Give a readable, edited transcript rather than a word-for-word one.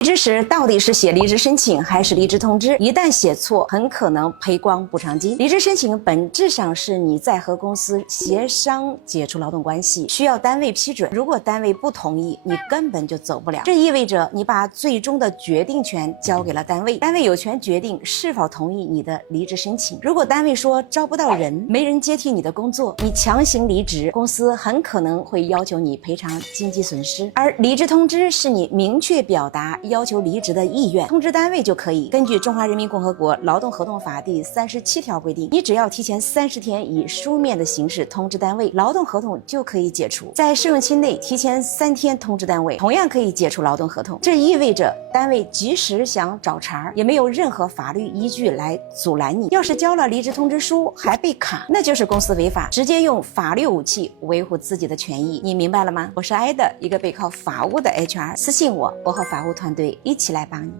离职时到底是写离职申请还是离职通知？一旦写错，很可能赔光补偿金。离职申请本质上是你在和公司协商解除劳动关系，需要单位批准。如果单位不同意，你根本就走不了。这意味着你把最终的决定权交给了单位，单位有权决定是否同意你的离职申请。如果单位说招不到人，没人接替你的工作，你强行离职，公司很可能会要求你赔偿经济损失。而离职通知是你明确表达要求离职的意愿，通知单位就可以。根据《中华人民共和国劳动合同法》第37条规定，你只要提前30天以书面的形式通知单位，劳动合同就可以解除。在试用期内提前3天通知单位，同样可以解除劳动合同。这意味着单位即使想找茬，也没有任何法律依据来阻拦你。要是交了离职通知书还被卡，那就是公司违法，直接用法律武器维护自己的权益。你明白了吗？我是艾德，一个背靠法务的 HR， 私信我，我和法务团队一起来帮你。